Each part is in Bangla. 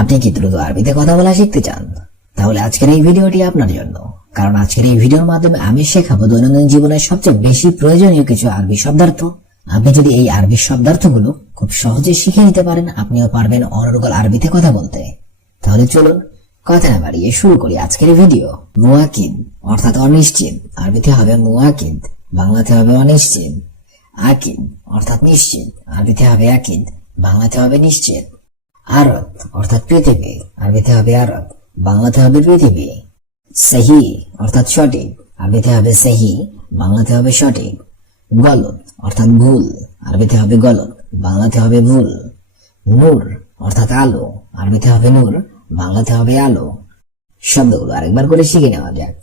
আপনি কি দ্রুত আরবিতে কথা বলা শিখতে চান? তাহলে আজকের এই ভিডিওটি আপনার জন্য। কারণ আজকের এই ভিডিওর মাধ্যমে আমি শেখাবো দৈনন্দিন জীবনের সবচেয়ে বেশি প্রয়োজনীয় কিছু আরবি শব্দার্থ। আপনি যদি এই আরবি শব্দার্থগুলো খুব সহজে শিখে নিতে পারেন, আপনিও পারবেন অনর্গল আরবিতে কথা বলতে। তাহলে চলুন কথা না বাড়িয়ে শুরু করি আজকের ভিডিও। মুয়াকিদ অর্থাৎ অনিশ্চিত, আরবিতে হবে মুয়াকিদ, বাংলাতে হবে অনিশ্চিত। আকিদ অর্থাৎ নিশ্চিত, আরবিতে হবে আকিদ, বাংলাতে হবে নিশ্চিত। আরব অর্থাৎ পৃথিবী, আরবিতে হবে আরব, বাংলাতে হবে পৃথিবী। সহি অর্থাৎ সঠিক, আরবিতে হবে সহি, বাংলাতে হবে সঠিক। গলত অর্থাৎ ভুল, আরবিতে হবে গলত, বাংলাতে হবে ভুল। নূর অর্থাৎ আলো, আরবিতে হবে নূর, বাংলাতে হবে আলো। শব্দগুলো আরেকবার করে শিখে নেওয়া যাক।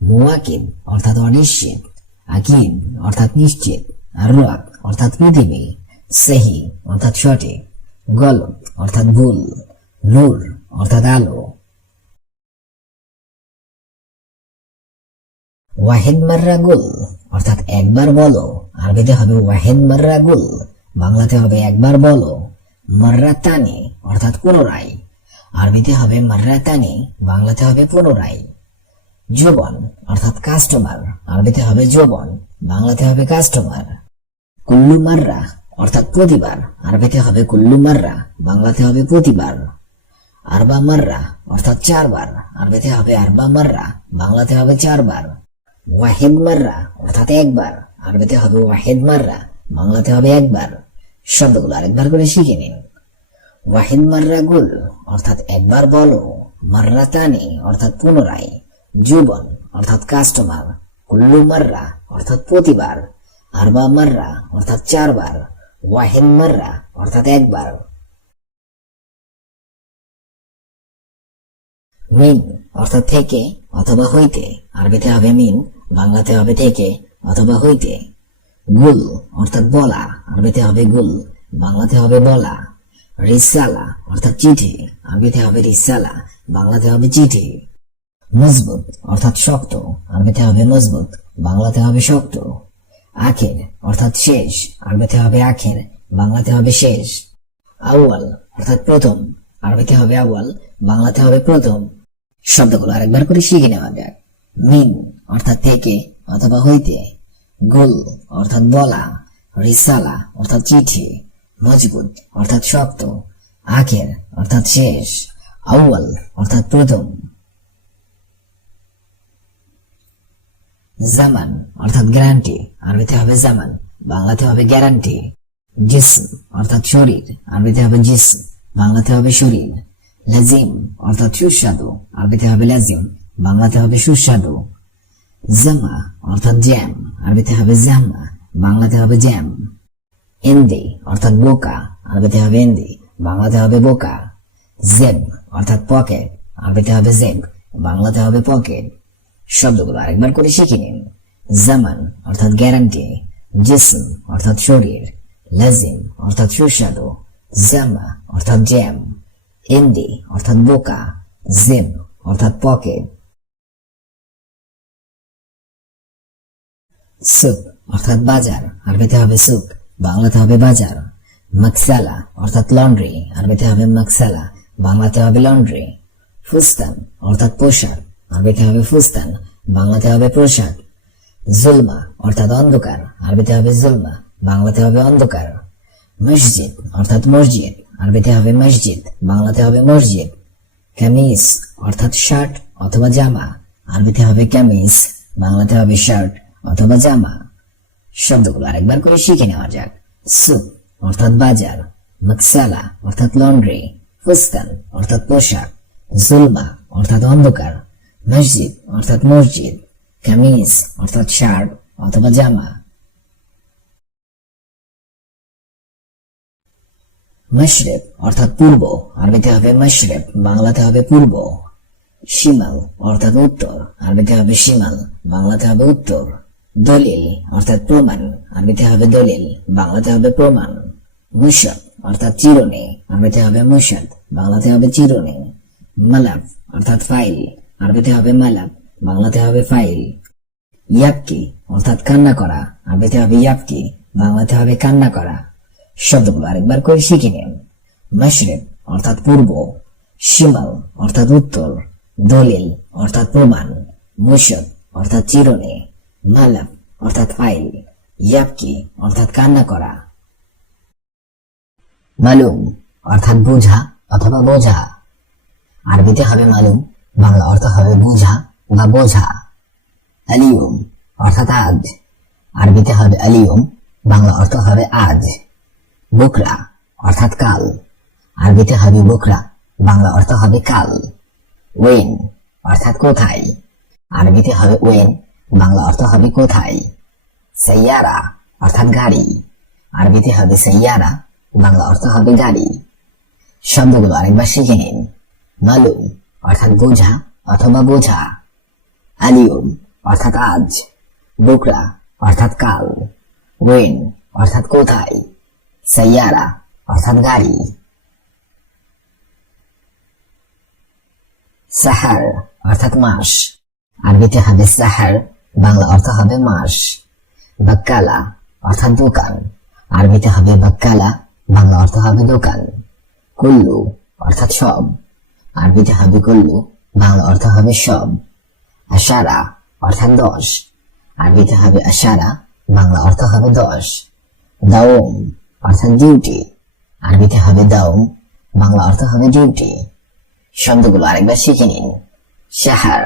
মুয়াকিদ অর্থাৎ অনিশ্চিত, আকিদ অর্থাৎ নিশ্চিত, আরব অর্থাৎ পৃথিবী, সহি অর্থাৎ সঠিক, গলত অর্থাৎ ভুল, নূর অর্থাৎ আলো। ওয়াহিদ মাররা গুল অর্থাৎ একবার বলো, আরবিতে হবে ওয়াহিদ মাররা গুল, বাংলাতে হবে একবার বলো। মাররা তানি অর্থাৎ পুনরায়, আরবিতে হবে মাররা তানি, বাংলাতে হবে পুনরায়। যৌবন অর্থাৎ কাস্টমার, আরবিতে হবে যৌবন, বাংলাতে হবে কাস্টমার। কুল্লু মাররা অর্থাৎ প্রতিবার, আরবিতে হবে কুল্লু মাররা, বাংলাতে হবে প্রতিবার। আরবা মাররা অর্থাৎ চারবার, আরবিতে হবে আরবা মাররা, বাংলাতে হবে চারবার। ওয়াহিদ মাররা অর্থাৎ একবার, আরবিতে হবে ওয়াহিদ মাররা, বাংলাতে হবে একবার। শব্দগুলো আরেকবার করে শিখে নিন। ওয়াহিদ মাররা গুল অর্থাৎ একবার বলো, মাররা তানি অর্থাৎ পুনরায়, যৌবন অর্থাৎ কাস্টমার, কুল্লু মাররা অর্থাৎ প্রতিবার, আরবা মাররা অর্থাৎ চারবার, ওয়াহিদ মাররা অর্থাৎ একবার। মিন অর্থাৎ থেকে অথবা হইতে, আরবিতে হবে মিন, বাংলাতে হবে থেকে অথবা হইতে। গুল অর্থাৎ বলা, আরবিতে হবে গুল, বাংলাতে হবে বলা। রিসালা অর্থাৎ চিঠি, আরবিতে হবে রিসালা, বাংলাতে হবে চিঠি। মজবুত অর্থাৎ শক্ত, আরবিতে হবে মজবুত, বাংলাতে হবে শক্ত। আখের অর্থাৎ শেষ, আরবিতে হবে আখের, বাংলাতে হবে শেষ। আউয়াল অর্থাৎ প্রথম, আরবিতে হবে আউয়াল, বাংলাতে হবে প্রথম। শব্দগুলো আরেকবার করে শিখে নেওয়া যাক। মিন অর্থাৎ থেকে অথবা হইতে, গুল অর্থাৎ বলা, রিসালা অর্থাৎ চিঠি, মজবুত অর্থাৎ শক্ত, আখের অর্থাৎ শেষ, আউয়াল অর্থাৎ প্রথম। জামান অর্থাৎ গ্যারান্টি, আরবিতে হবে জামান, বাংলাতে হবে গ্যারান্টি। জিসম অর্থাৎ শরীর, আরবিতে হবে জিসম, বাংলাতে হবে শরীর। লাজিম অর্থাৎ সুস্বাদু, আরবিতে হবে লাজিম, বাংলাতে হবে সুস্বাদু। জামা অর্থাৎ জ্যাম, আরবিতে হবে জামা, বাংলাতে হবে জ্যাম। এন্দি অর্থাৎ বোকা, আরবিতে হবে এন্দি, বাংলাতে হবে বোকা। জেব অর্থাৎ পকেট, আরবিতে হবে জেব, বাংলাতে হবে পকেট। শব্দগুলো আরেকবার করে শিখে নিন। জামান অর্থাৎ গ্যারান্টি, জিসম অর্থাৎ শরীর, লাজিম অর্থাৎ সুস্বাদু, জামা অর্থাৎ জ্যাম, এন্দি অর্থাৎ বোকা, জেব অর্থাৎ পকেট। সুক অর্থাৎ বাজার, আরবিতে হবে সুক, বাংলাতে হবে বাজার। মাকসালা অর্থাৎ লন্ড্রি, আরবিতে হবে মাকসালা, বাংলাতে হবে লন্ড্রি। ফুস্তান অর্থাৎ পোশাক, আরবিতে হবে ফুস্তান, বাংলাতে হবে পোশাক। জুলমা অর্থাৎ অন্ধকার, আরবিতে হবে জুলমা, বাংলাতে হবে অন্ধকার। মসজিদ অর্থাৎ মসজিদ, আরবিতে হবে মসজিদ, বাংলাতে হবে মসজিদ। কামিজ অর্থাৎ শার্ট অথবা জামা, আরবিতে হবে কামিজ, বাংলাতে হবে শার্ট অথবা জামা। শব্দগুলো আরেকবার করে শিখে নেওয়া যাক। সুক অর্থাৎ বাজার, মাকসালা অর্থাৎ লন্ড্রি, ফুস্তান অর্থাৎ পোশাক, জুলমা অর্থাৎ অন্ধকার, মসজিদ অর্থাৎ মসজিদ, কামিজ অর্থাৎ শার্ট অথবা জামা। মশরেক অর্থাৎ পূর্ব, আরবিতে হবে মশরেক, বাংলাতে হবে পূর্ব। শিমাল অর্থাৎ উত্তর, আরবিতে হবে শিমাল, বাংলাতে হবে উত্তর। দলিল অর্থাৎ প্রমাণ, আরবিতে হবে দলিল, বাংলাতে হবে প্রমাণ। মুশাদ অর্থাৎ চিরুনি, আরবিতে হবে মুশাদ, বাংলাতে হবে চিরুনি। মালাফ অর্থাৎ ফাইল, আরবিতে হবে মালাফ, বাংলাতে হবে ফাইল। ইয়াবকি অর্থাৎ কান্না করা, আরবিতে হবে ইয়াবকি, বাংলাতে হবে কান্না করা। শব্দগুলো আরেকবার করে শিখে নিন। মাশরিক অর্থাৎ পূর্ব, শিমাল অর্থাৎ উত্তর, দলিল অর্থাৎ প্রমাণ, মুশক অর্থাৎ চিরুনি, মালাব অর্থাৎ ফাইল, ইয়াবকি অর্থাৎ কান্না করা। মালুম অর্থাৎ বুঝা অথবা বোঝা। আরবিতে হবে মালুম, বাংলা অর্থ হবে বুঝা বা বোঝা। আলিয়ুম অর্থাৎ আজ। আরবিতে হবে আলিয়ুম, বাংলা অর্থ হবে আজ। বুকরা অর্থাৎ কাল। আরবিতে হবে বুকরা, বাংলা অর্থ হবে কাল। ওয়েন অর্থাৎ কোথায়। আরবিতে হবে ওয়েন, বাংলা অর্থ হবে কোথায়। সাইয়ারা অর্থাৎ গাড়ি। আরবিতে হবে সাইয়ারা, বাংলা অর্থ হবে গাড়ি। শব্দগুলো আরেকবার শিখে নিন। মালুম অর্থাৎ বোঝা অথবা বোঝা। আলিয়ুম অর্থাৎ আজ। বুকরা অর্থাৎ কাল। ওয়েন অর্থাৎ কোথায়। সাইয়ারা অর্থাৎ গাড়ি। সাহার অর্থাৎ মাস। আরবিতে হবে সাহার, বাংলা অর্থ হবে মাস। বাক্কালা অর্থাৎ দোকান। আরবিতে হবে বাক্কালা, বাংলা অর্থ হবে দোকান। কুল্লু অর্থাৎ সব। আরবিতে হবে কুল্লু, বাংলা অর্থ হবে সব। আশারা অর্থাৎ 10। আরবিতে হবে আশারা, বাংলা অর্থ হবে 10। দাওম অর্থাৎ ডিউটি। আরবিতে হবে দাওম, বাংলা অর্থ হবে ডিউটি। শব্দগুলো আরেকবার শিখে নিন। শাহার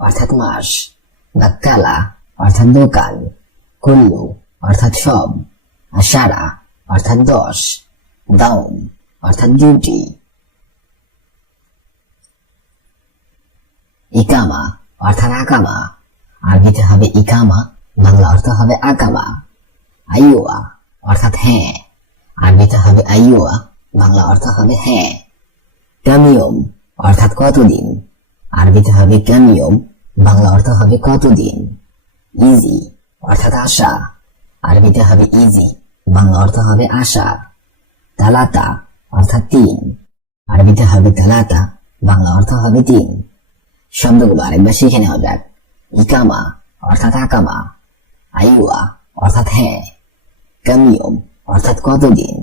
অর্থাৎ মাস। বাক্কালা অর্থাৎ দোকান। কুল্লু অর্থাৎ সব। আশারা অর্থাৎ 10। দাওম অর্থাৎ ডিউটি। ইকামা অর্থাৎ আকামা। আরবিতে হবে ইকামা, বাংলা অর্থ হবে আকামা। আইওয়া অর্থাৎ হ্যাঁ। আরবিতে হবে আইওয়া, বাংলা অর্থ হবে হ্যাঁ। কামিয়ম অর্থাৎ কতদিন। আরবিতে হবে কামিয়ম, বাংলা অর্থ হবে কতদিন। ইজি অর্থাৎ আশা। আরবিতে হবে ইজি, বাংলা অর্থ হবে আশা। তালাতা অর্থাৎ 3। আরবিতে হবে তালাতা, বাংলা অর্থ হবে 3। শব্দগুলো আরেকবার শিখে নেওয়া যাক। ইকামা অর্থাৎ আকামা। আইওয়া অর্থাৎ হ্যাঁ। কামিয়ম অর্থাৎ কতদিন।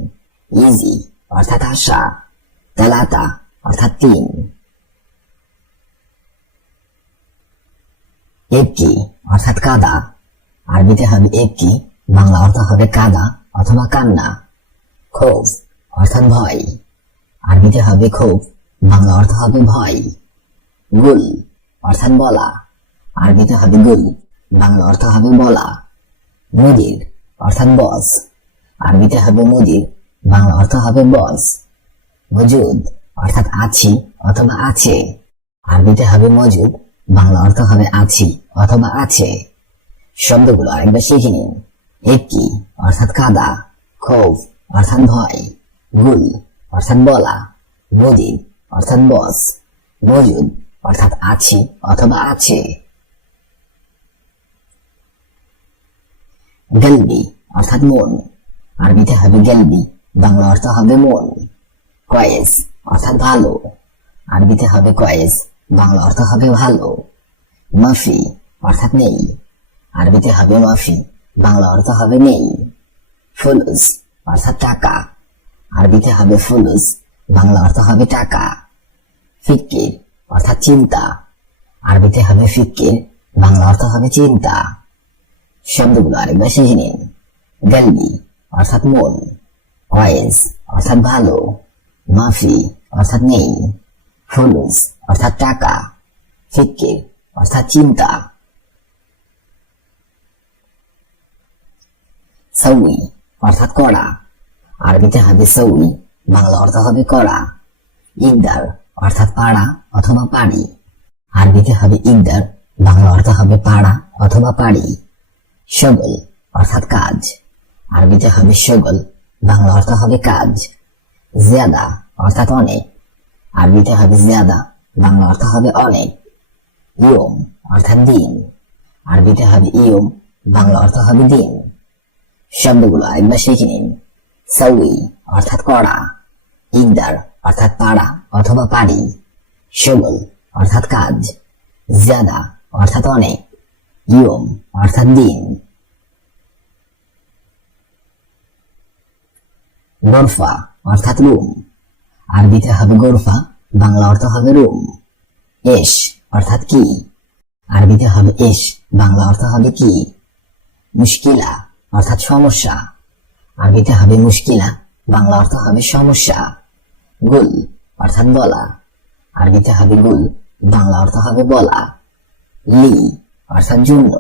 ইজি অর্থাৎ আশা। তালাতা অর্থাৎ 3। এবকি অর্থাৎ কাদা। আরবিতে হবে এবকি, বাংলা অর্থ হবে কাদা অথবা কান্না। খৌফ অর্থাৎ ভয়। আরবিতে হবে খৌফ, বাংলা অর্থ হবে ভয়। গুল অর্থাৎ বলা। আরবিতে হবে গুল, বাংলা অর্থ হবে বলা। মুদির অর্থাৎ বস। আরবিতে হবে মুদির, বাংলা অর্থ হবে বস। মজুদ অর্থাৎ আছি অথবা আছে। আরবিতে হবে মজুদ, বাংলা অর্থ হবে আছি অথবা আছে। শব্দগুলো আরেকবার শিখে নিন। একটি অর্থাৎ কাদা। খৌফ অর্থাৎ ভয়। গুল অর্থাৎ বলা। মুদির অর্থাৎ বস। মজুদ অর্থাৎ আছি অথবা আছে। গলবি অর্থাৎ মন। আরবিতে হবে গলবি, বাংলা অর্থ হবে মন। কয়েস অর্থাৎ ভালো। আরবিতে হবে কয়েস, বাংলা অর্থ হবে ভালো। মাফি অর্থাৎ নেই। আরবিতে হবে মাফি, বাংলা অর্থ হবে নেই। ফুলুস অর্থাৎ টাকা। আরবিতে হবে ফুলুস, বাংলা অর্থ হবে টাকা। ফিক্কির অর্থাৎ চিন্তা। আরবিতে হবে ফিক্কির, বাংলা অর্থ হবে চিন্তা। শব্দগুলো আরেকবার শিখে নিন। গলবি অর্থাৎ মন। কয়েস অর্থাৎ ভালো। মাফি অর্থাৎ নেই। ফুলুস অর্থাৎ টাকা। ফিক্কির অর্থাৎ চিন্তা। সউই অর্থাৎ কড়া। আরবিতে হবে সউই, বাংলা অর্থ হবে কড়া। ইকদার অর্থাৎ পাড়া অথবা পাড়ি। আরবিতে হবে ইকদার, বাংলা অর্থ হবে পাড়া অথবা পাড়ি। শগল অর্থাৎ কাজ। আরবিতে হবে শগল, বাংলা অর্থ হবে কাজ। জিয়াদা অর্থাৎ অনেক। আরবিতে হবে জিয়াদা, বাংলা অর্থ হবে অনেক। ইয়ম অর্থাৎ দিন। আরবিতে হবে ইয়ম, বাংলা অর্থ হবে দিন। শব্দগুলো আরেকবার শিখে নিন। সউই অর্থাৎ কড়া। ইকদার অর্থাৎ পাড়া অথবা পাড়ি। শগল অর্থাৎ কাজ। জিয়াদা অর্থাৎ অনেক। ইয়ম অর্থাৎ দিন। গোরফা অর্থাৎ রুম। আরবিতে হবে গোরফা, বাংলা অর্থ হবে রুম। এস অর্থাৎ কি, আরবিতে হবে এস, বাংলা অর্থ হবে কি। মুশকিলা অর্থাৎ সমস্যা, আরবিতে হবে মুশকিলা, বাংলা অর্থ হবে সমস্যা। গুল অর্থাৎ বলা, আরবিতে হবে গুল, বাংলা অর্থ হবে বলা। লি অর্থাৎ জন্য,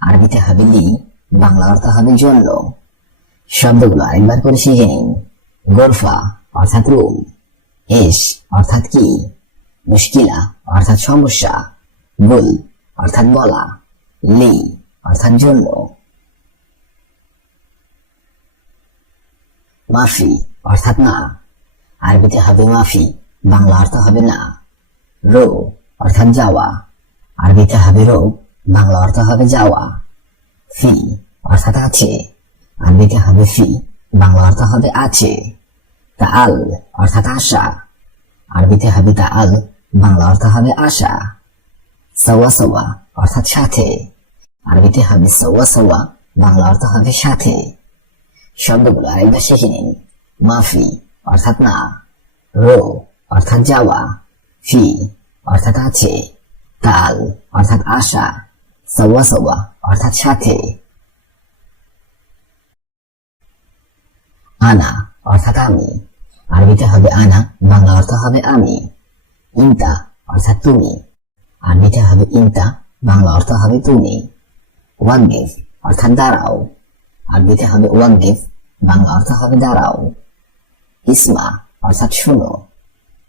আরবিতে হবে লি, বাংলা অর্থ হবে জন্য। শব্দগুলো আরেকবার করে শিখে নিন। গোরফা অর্থাৎ রুম, এস অর্থাৎ কি, মুশকিলা অর্থাৎ সমস্যা, গুল অর্থাৎ বলা, লি অর্থাৎ জন্য। মাফি অর্থাৎ না, আরবিতে হবে মাফি, বাংলা অর্থ হবে না। রো অর্থাৎ যাওয়া, আরবিতে হবে রো, বাংলা অর্থ হবে যাওয়া। ফি অর্থাৎ আছে, আরবিতে হবে ফি, বাংলা অর্থ হবে আছে। তাআল অর্থাৎ আশা, আরবিতে হবে তাআল, বাংলা অর্থ হবে আশা। সাওয়া সাওয়া অর্থাৎ সাথে, আরবিতে হবে সাওয়া সাওয়া, বাংলা অর্থ হবে সাথে। শব্দগুলো আরেকবার শিখে নিন। মাফি অর্থাৎ না, রো অর্থাৎ যাওয়া, ফি অর্থাৎ আছে, তাল অর্থাৎ আশা, সাওয়া সাওয়া অর্থাৎ সাথে। আনা অর্থাৎ আমি, আরবিতে হবে আনা, বাংলা অর্থ হবে আমি। ইনতা অর্থাৎ তুমি, আরবিতে হবে ইনতা, বাংলা অর্থ হবে তুমি। ওয়াকফ অর্থাৎ দাঁড়াও, আরবিতে হবে ওয়াকফ, বাংলা অর্থ হবে দাঁড়াও। ইসমা অর্থাৎ শুনো,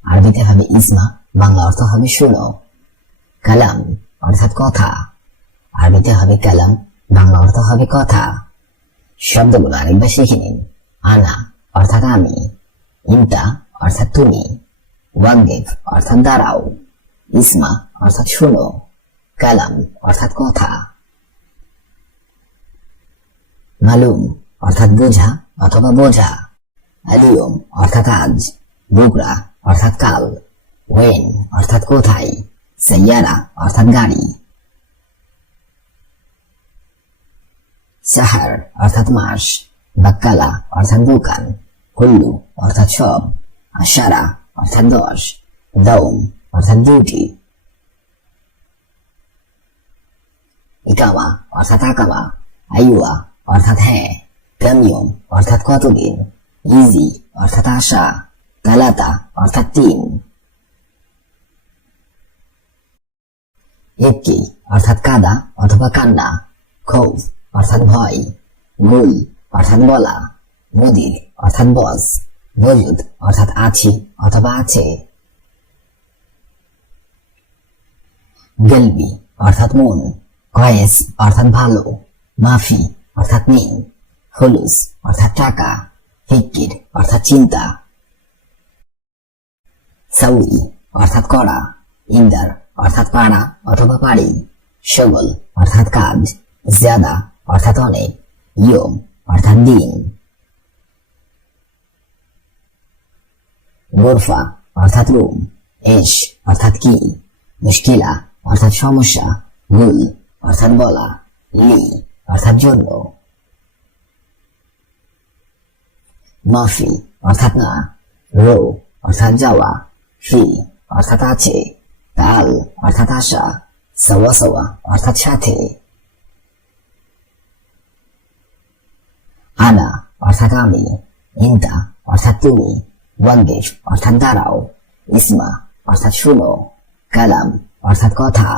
আরবিতে হবে ইসমা, বাংলা অর্থ হবে শুনো। কালাম অর্থাৎ কথা, আরবিতে হবে কালাম, বাংলা অর্থ হবে কথা। শব্দগুলো আরেকবার শিখে নিন। আনা অর্থাৎ আমি, ইনতা অর্থাৎ তুমি, ওয়াকফ অর্থাৎ দাঁড়াও, ইসমা অর্থাৎ শুনো, কালাম অর্থাৎ কথা। মালুম অর্থাৎ বোঝা অথবা বোঝা। আলিয়ম অর্থাৎ আজ, বুকরা অর্থাৎ কাল, ওয়েন অর্থাৎ কোথায়, সাইয়ারা অর্থাৎ গাড়ি। সাহার অর্থাৎ মাস, বাক্কালা অর্থাৎ দোকান, কুল্লু অর্থাৎ সব, আশারা অর্থাৎ 10, দাউম অর্থাৎ ডিউটি। ইকামা অর্থাৎ আকামা, আইওয়া অর্থাৎ হ্যাঁ, কামিয়ম অর্থাৎ কতদিন, ইজি অর্থাৎ আশা, কালাতা অর্থাৎ 3। ইবকি অর্থাৎ কাদা অথবা কান্না, খৌফ অর্থাৎ ভয়, গুল অর্থাৎ বলা, মুদির অর্থাৎ বস, মজুদ অর্থাৎ আছি অথবা আছে। গেলবি অর্থাৎ মন, কয়েস অর্থাৎ ভালো, মাফি অর্থাৎ নেই, হলুস অর্থাৎ টাকা, ফিকির অর্থাৎ চিন্তা। সাউই অর্থাৎ করা, ইন্দার অর্থাৎ পাড়া অথবা পাড়ি, শগল অর্থাৎ কাজ, জিয়াদা অর্থাৎ অনেক, ইয়ম অর্থাৎ দিন। গোরফা অর্থাৎ রুম, এশ অর্থাৎ কি, মুশকিলা অর্থাৎ সমস্যা, গুল অর্থাৎ বলা, লি অর্থাৎ জন্য। মাফি অর্থাৎ না, রো অর্থাৎ যাওয়া, ফি অর্থাৎ আছে, তাল অর্থাৎ আশা, সাওয়া সাওয়া অর্থাৎ সাথে। আনা অর্থাৎ আমি, ইনতা অর্থাৎ তুমি, ওয়াকফ অর্থাৎ দাঁড়াও, ইসমা অর্থাৎ শুনো, কালাম অর্থাৎ কথা।